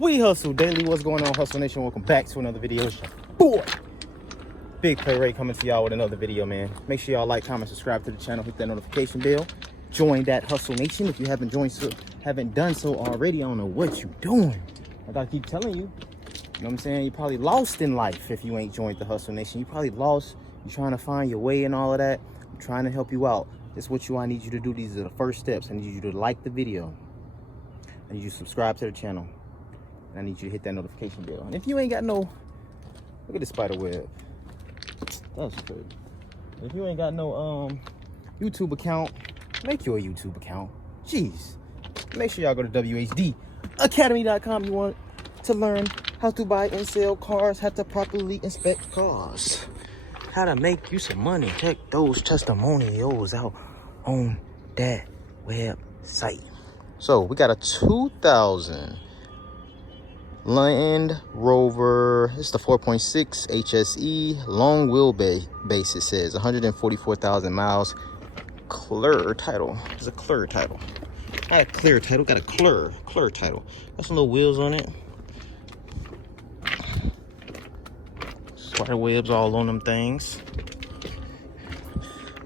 We Hustle Daily. What's going on, Hustle Nation? Welcome back to another video. It's your boy, Big Play Ray, coming to y'all with another video, man. Make sure y'all like, comment, subscribe to the channel, hit that notification bell. Join that Hustle Nation if you haven't done so already. I don't know what you doing. Like I keep telling you, you know what I'm saying? You're probably lost in life if you ain't joined the Hustle Nation. You probably lost. You're trying to find your way and all of that. I'm trying to help you out. This is what I need you to do. These are the first steps. I need you to like the video. I need you to subscribe to the channel. I need you to hit that notification bell. And if you ain't got no, look at this spider web. That's crazy. If you ain't got no YouTube account, make your YouTube account. Jeez. Make sure y'all go to wehustledaily.com. You want to learn how to buy and sell cars, how to properly inspect cars, how to make you some money. Check those testimonials out on that website. So we got a 2000 Land Rover. It's the 4.6 HSE, long wheelbase. It says 144,000 miles. Clear title. It's a clear title. Not a clear title. Got a clear title. Got some little wheels on it. Spider webs all on them things.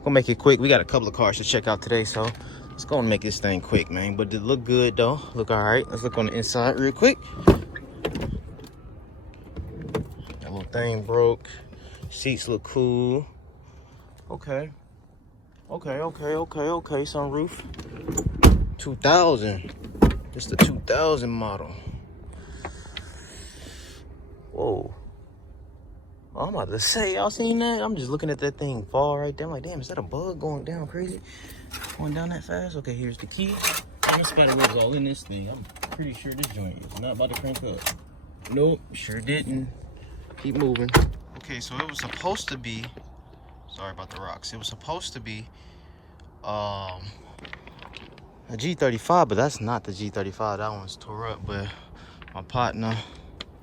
Gonna make it quick. We got a couple of cars to check out today, so let's go and make this thing quick, man. But it look good though. Look all right. Let's look on the inside real quick. That little thing broke. Seats look cool. Okay. Sunroof. 2000. This is the 2000 model. Whoa. Oh, I'm about to say, y'all seen that? I'm just looking at that thing fall right there. I'm like, damn, is that a bug going down crazy? Going down that fast? Okay, here's the key. My spider webs all in this thing. I'm pretty sure this joint is not about to crank up. Nope, sure didn't. Keep moving. Okay, so it was supposed to be, sorry about the rocks. It was supposed to be a G35, but that's not the G35. That one's tore up. But my partner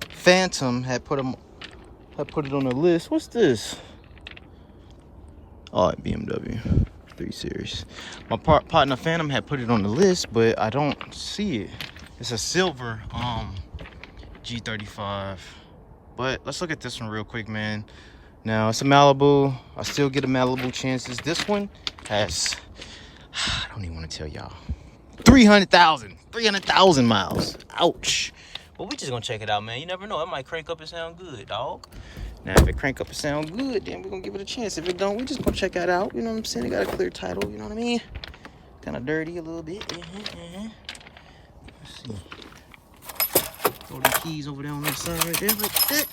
Phantom had put it on the list. What's this? Oh, BMW 3 Series. My partner Phantom had put it on the list, but I don't see it. It's a silver G35. But let's look at this one real quick, man. Now, it's a Malibu. I still get a Malibu chances. This one has, I don't even want to tell y'all, 300,000 miles. Ouch. But we just gonna check it out, man. You never know. It might crank up and sound good, dog. Now, if it crank up and sound good, then we're gonna give it a chance. If it don't, we just gonna check that out. You know what I'm saying? It got a clear title, you know what I mean? Kind of dirty a little bit. Let's see. Throw the keys over there on the side right there like that.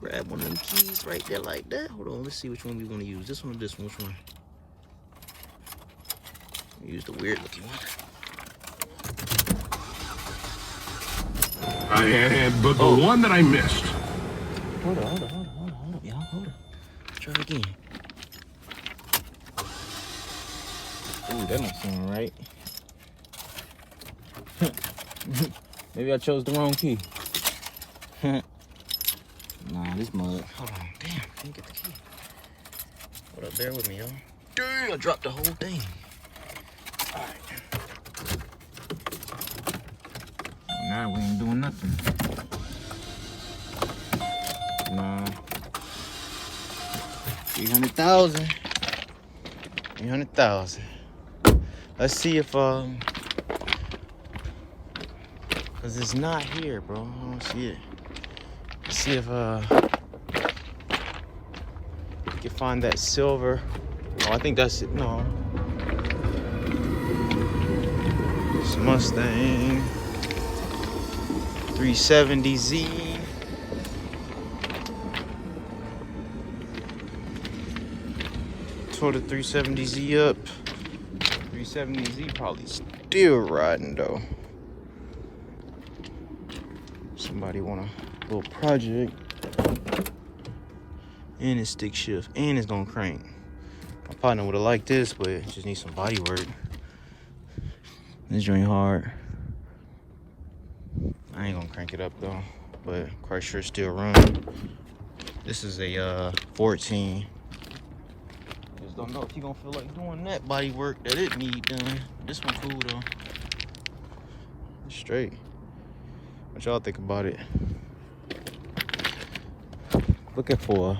Grab one of them keys right there like that. Hold on, let's see which one we're gonna use. This one or this one? Which one? Use the weird looking one. I had, but the one that I missed. Hold on, y'all. Hold on. Try it again. Ooh, that don't sound right. Maybe I chose the wrong key. Nah, this mug. Hold on. Damn, can't get the key. Hold up, bear with me, y'all. Dang, I dropped the whole thing. Alright. Now we ain't doing nothing. Nah. 300,000. 300,000. Let's see if cause it's not here, bro. I don't see it. Let's see if we can find that silver. Oh, I think that's it. No. It's Mustang 370Z. Tore the 370Z up. 370Z probably still riding though. Somebody want a little project, and it's stick shift, and it's gonna crank. My partner would have liked this, but it just needs some body work. This joint hard. I ain't gonna crank it up though, but quite sure it's still running. This is a 14. Just don't know if you gonna feel like doing that body work that it need done. This one cool though. It's straight. What y'all think about it? Looking for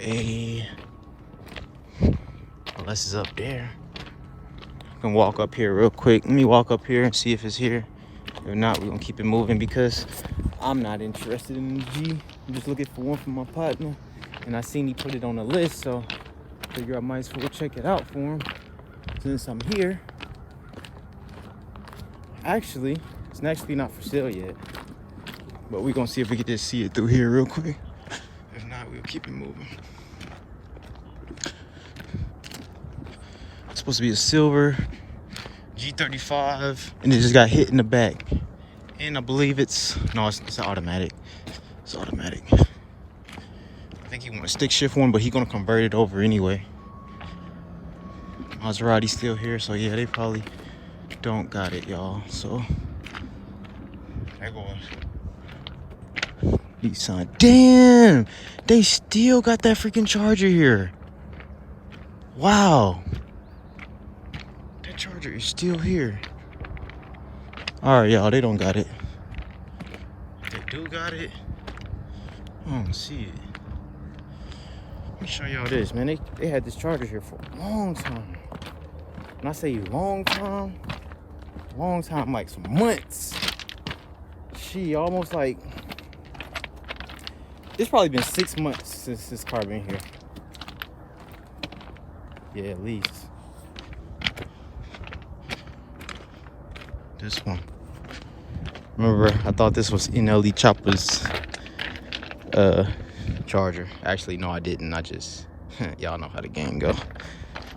a, unless it's up there. I can walk up here real quick. Let me walk up here and see if it's here. If not, we're gonna keep it moving because I'm not interested in the G. I'm just looking for one for my partner, and I seen he put it on the list, so I figure I might as well check it out for him since I'm here. Actually, it's actually not for sale yet, but we're gonna see if we can just see it through here real quick. If not, we'll keep it moving. It's supposed to be a silver G35, and it just got hit in the back. And I believe it's automatic. It's automatic. I think he want a stick shift one, but he gonna convert it over anyway. Maserati's still here, so yeah, they probably don't got it, y'all. So there goes Nissan. Damn, they still got that freaking Charger here. Wow, that Charger is still here. All right, y'all, they don't got it. If they do got it, I don't see it. Let me show y'all this, man. They had this Charger here for a long time. When I say long time, like some months. Almost like, it's probably been 6 months since this car been here. Yeah, at least. This one. Remember, I thought this was NLE Chopper's Charger. Actually, no, I didn't. I just, y'all know how the game go.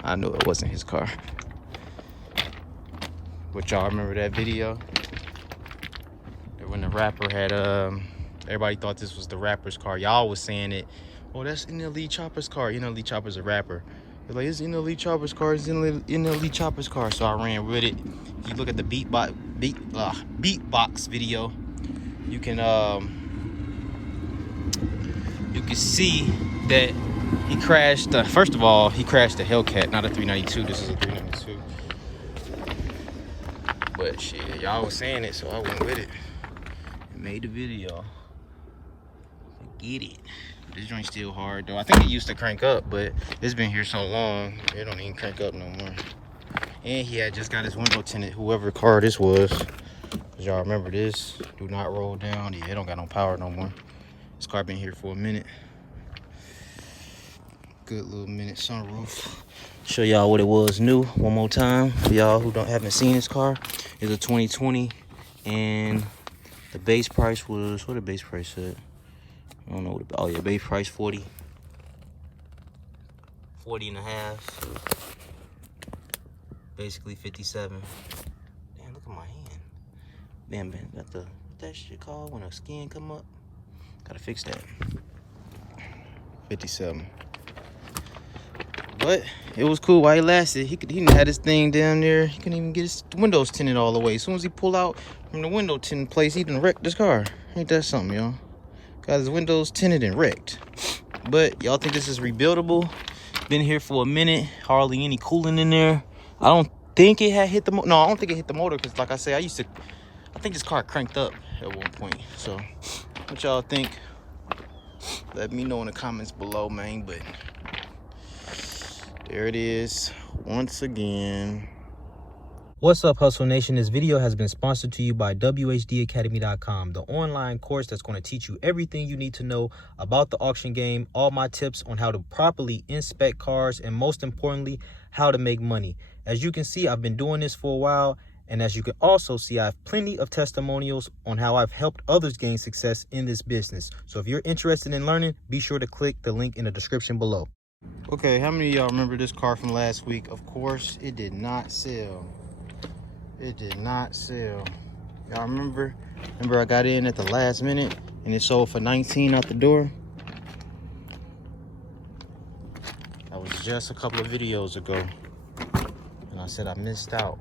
I knew it wasn't his car. But y'all remember that video? When the rapper had, everybody thought this was the rapper's car. Y'all was saying it. Oh, that's NLE Chopper's car. NLE Chopper's a rapper. They're like, it's NLE Chopper's car. It's NLE Chopper's car. So I ran with it. If you look at the beatbox video, you can see that he crashed. First of all, he crashed a Hellcat, not a 392. This is a 392. But shit, y'all was saying it, so I went with it. Made the video. Get it. This joint's still hard though. I think it used to crank up, but it's been here so long, it don't even crank up no more. And he had just got his window tinted, whoever car this was. Y'all remember this? Do not roll down. Yeah, it don't got no power no more. This car been here for a minute. Good little minute. Sunroof. Show y'all what it was new one more time for y'all who haven't seen this car. It's a 2020, and the base price was, what the base price said? I don't know what, oh yeah, base price 40 and a half. Basically 57. Damn, look at my hand. Man, got what that shit called when the skin come up? Gotta fix that. 57. But it was cool while he lasted. He had his thing down there. He couldn't even get his windows tinted all the way. As soon as he pulled out from the window tint place, he done wrecked this car. Ain't that something, y'all? Got his windows tinted and wrecked. But y'all think this is rebuildable? Been here for a minute. Hardly any cooling in there. I don't think it had hit the motor. No, I don't think it hit the motor because, like I said, I think this car cranked up at one point. So, what y'all think? Let me know in the comments below, man. But there it is once again. What's up, Hustle Nation? This video has been sponsored to you by wehustledaily.com, the online course that's going to teach you everything you need to know about the auction game, all my tips on how to properly inspect cars, and most importantly, how to make money. As you can see, I've been doing this for a while, and as you can also see, I have plenty of testimonials on how I've helped others gain success in this business. So if you're interested in learning, be sure to click the link in the description below. Okay, how many of y'all remember this car from last week? Of course, it did not sell. It did not sell. Y'all remember? I got in at the last minute and it sold for 19 out the door. That was just a couple of videos ago. And I said I missed out.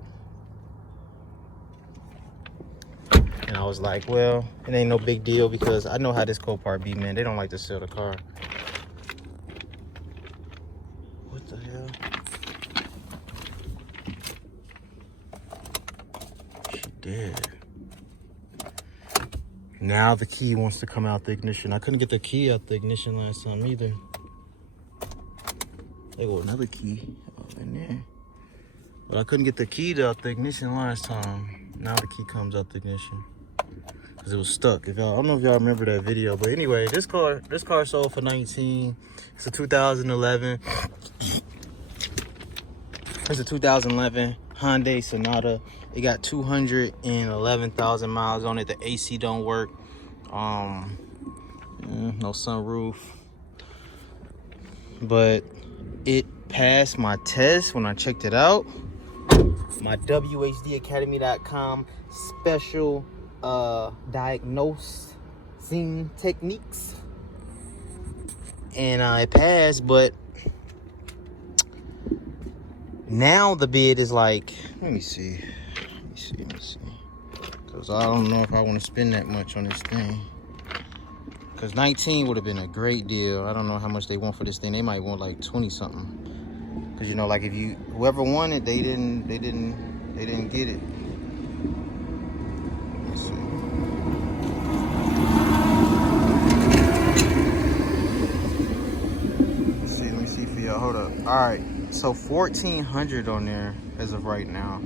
And I was like, well, it ain't no big deal because I know how this Copart be, man. They don't like to sell the car. What the hell? dead. Now the key wants to come out the ignition. I couldn't get the key out the ignition last time either. There go another key in there. But I couldn't get the key out the ignition last time. Now the key comes out the ignition. Cause it was stuck. If y'all, I don't know if y'all remember that video, but anyway, this car sold for 19. It's a 2011. It's a 2011 Hyundai Sonata. It got 211,000 miles on it. The AC don't work. No sunroof. But it passed my test when I checked it out. My whdacademy.com special diagnosing techniques. And it passed, but now the bid is like, let me see. Because I don't know if I want to spend that much on this thing. Because 19 would have been a great deal. I don't know how much they want for this thing. They might want like 20 something. Because, you know, like if whoever won it, they didn't get it. Let's see. Let me see for y'all. Hold up. All right. So 1,400 on there as of right now.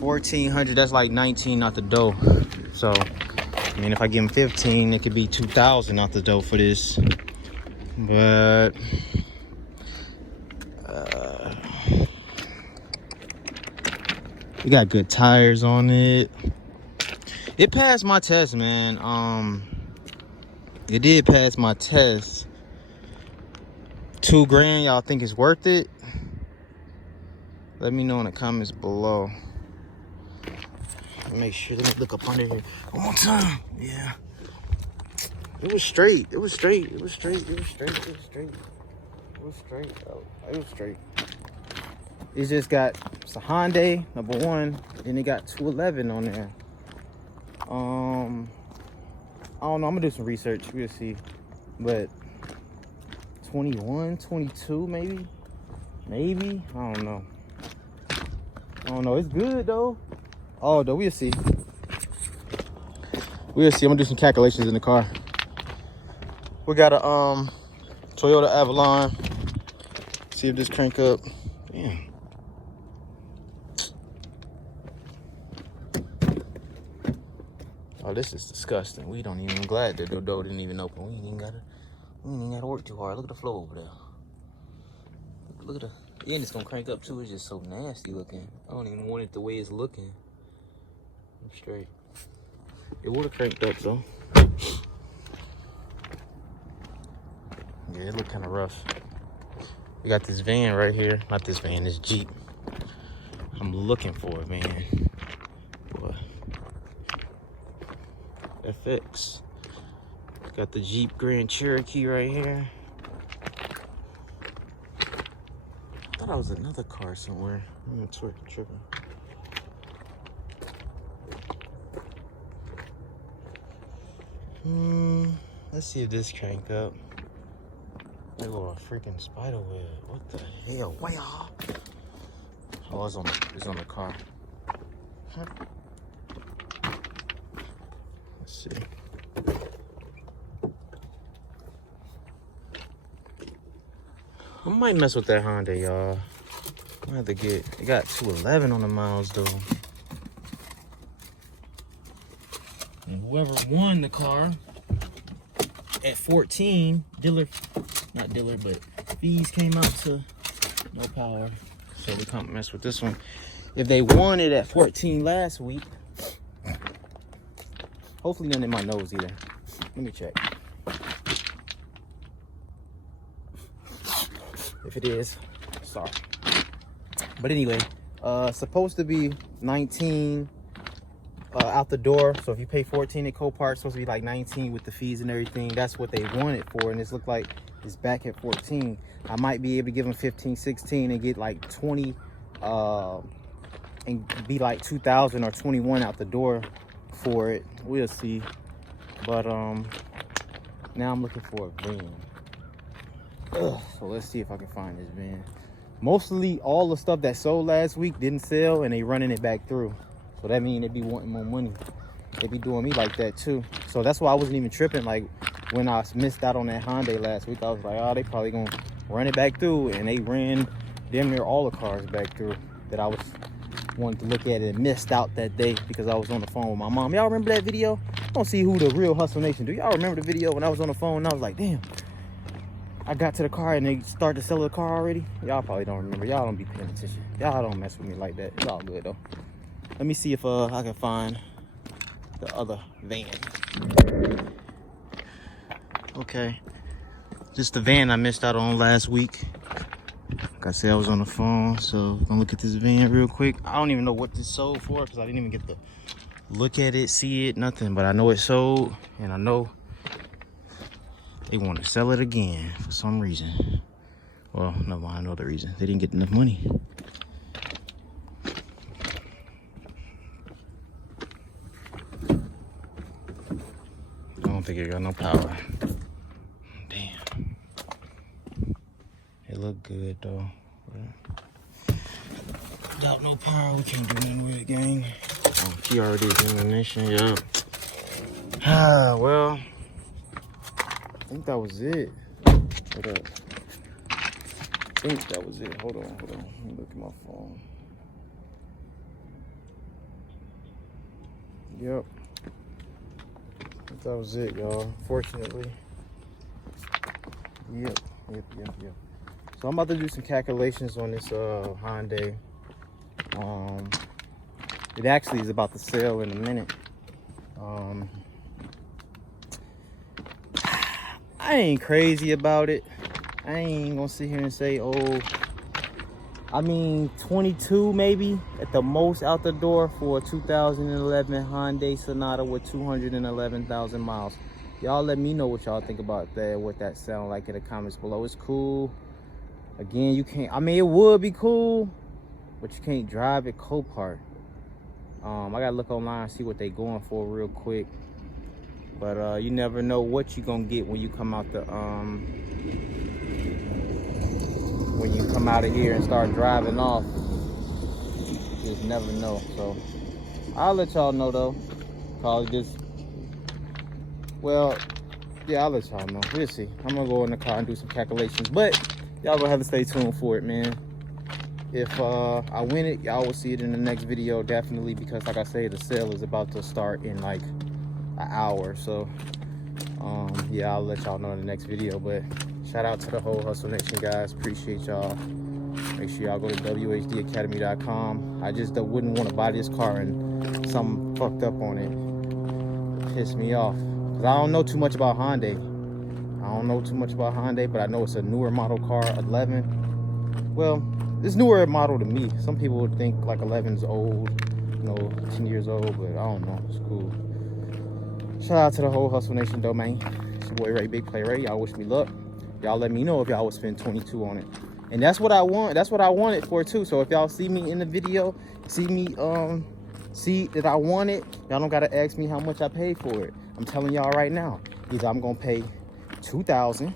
1,400, that's like 19 out the door. So, I mean, if I give him 15, it could be 2,000 out the door for this. But we got good tires on it. It passed my test, man. It did pass my test. $2,000, y'all think it's worth it? Let me know in the comments below. Make sure, let me look up under here one more time. Yeah. It was straight. It was straight. It was straight. It was straight. It was straight. It was straight. Oh, it was straight. It's just got, it's a Hyundai, number one. Then it got 211 on there. I don't know. I'm gonna do some research. We'll see. But 21, 22, maybe. I don't know. It's good though. Oh, though, we'll see. I'm gonna do some calculations in the car. We got a Toyota Avalon. See if this crank up. Damn. Oh, this is disgusting. We don't even, I'm glad that the door didn't even open. We ain't even gotta work too hard. Look at the floor over there. Look at the, and it's gonna crank up too. It's just so nasty looking. I don't even want it the way it's looking. I'm straight. It would have cranked up though. Yeah, it looked kind of rough. We got this van right here. Not this van, this Jeep. I'm looking for it, man. What? FX. Got the Jeep Grand Cherokee right here. I thought I was another car somewhere. I'm tripping. Let's see if this crank up. There go a freaking spider web. What the hell? Wow. Oh, it's on the car. Huh. Let's see. I might mess with that Honda, y'all. I have to get. It got 211 on the miles though. And whoever won the car at 14, but fees came out to no power. So we can't mess with this one. If they won it at 14 last week, hopefully none in my nose either. Let me check. If it is, sorry. But anyway, supposed to be 19 out the door. So if you pay 14 at Copart, it's supposed to be like 19 with the fees and everything. That's what they want it for, and it's looked like it's back at 14. I might be able to give them 15, 16 and get like 20 and be like 2,000 or 21 out the door for it. We'll see. But now I'm looking for a van. So let's see if I can find this van. Mostly all the stuff that sold last week didn't sell, and they running it back through. So that means they be wanting more money. They be doing me like that too. So that's why I wasn't even tripping. Like when I missed out on that Hyundai last week, I was like, oh, they probably gonna run it back through. And they ran damn near all the cars back through that I was wanting to look at it and missed out that day because I was on the phone with my mom. Y'all remember that video? I don't see who the real Hustle Nation do. Y'all remember the video when I was on the phone and I was like, damn, I got to the car and they started to sell the car already? Y'all probably don't remember. Y'all don't be paying attention. Y'all don't mess with me like that. It's all good though. Let me see if I can find the other van. Okay, just the van I missed out on last week. Like I said, I was on the phone, so I'm gonna look at this van real quick. I don't even know what this sold for because I didn't even get to look at it, see it, nothing. But I know it sold, and I know they want to sell it again for some reason. Well, no, I know the reason. They didn't get enough money. I don't think it got no power. Damn. It look good though. Without no power, we can't do nothing with it, gang. Oh, she already is in the mission, yeah. Well, I think that was it. Hold up. I think that was it. Hold on. Let me look at my phone. Yep. I think that was it, y'all. Fortunately. Yep. So I'm about to do some calculations on this Hyundai. It actually is about to sell in a minute. I ain't crazy about it. I ain't gonna sit here and say, oh, I mean 22 maybe at the most out the door for a 2011 Hyundai Sonata with 211,000 miles. Y'all let me know what y'all think about that, what that sound like in the comments below. It's cool. Again, you can't, I mean, it would be cool, but you can't drive it Copart. I gotta look online and see what they going for real quick. But you never know what you gonna get when you come out the when you come out of here and start driving off. You just never know. So I'll let y'all know though. Cause just, well, yeah, I'll let y'all know. We'll see. I'm gonna go in the car and do some calculations, but y'all gonna have to stay tuned for it, man. If I win it, y'all will see it in the next video, definitely, because like I say, the sale is about to start in like an hour. So yeah, I'll let y'all know in the next video. But shout out to the whole Hustle Nation, guys. Appreciate y'all. Make sure y'all go to wehustledaily.com. I just wouldn't want to buy this car and something fucked up on it. Piss me off, because I don't know too much about Hyundai. But I know it's a newer model car, 11. Well, it's newer model to me. Some people would think like 11's old, you know, 10 years old, but I don't know. It's cool. Shout out to the whole Hustle Nation though, man. It's your boy Ray, Big Play Ray. Y'all wish me luck. Y'all let me know if y'all would spend 22 on it. And that's what I want. That's what I want it for too. So if y'all see me in the video, see me see that I want it, y'all don't gotta ask me how much I paid for it. I'm telling y'all right now. Either I'm gonna pay $2,000,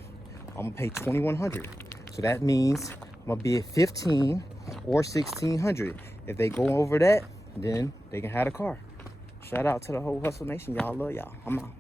I'm gonna pay $2,100. So that means I'm gonna be at $1,500 or $1,600. If they go over that, then they can have a car. Shout out to the whole Hustle Nation. Y'all love y'all. I'm out.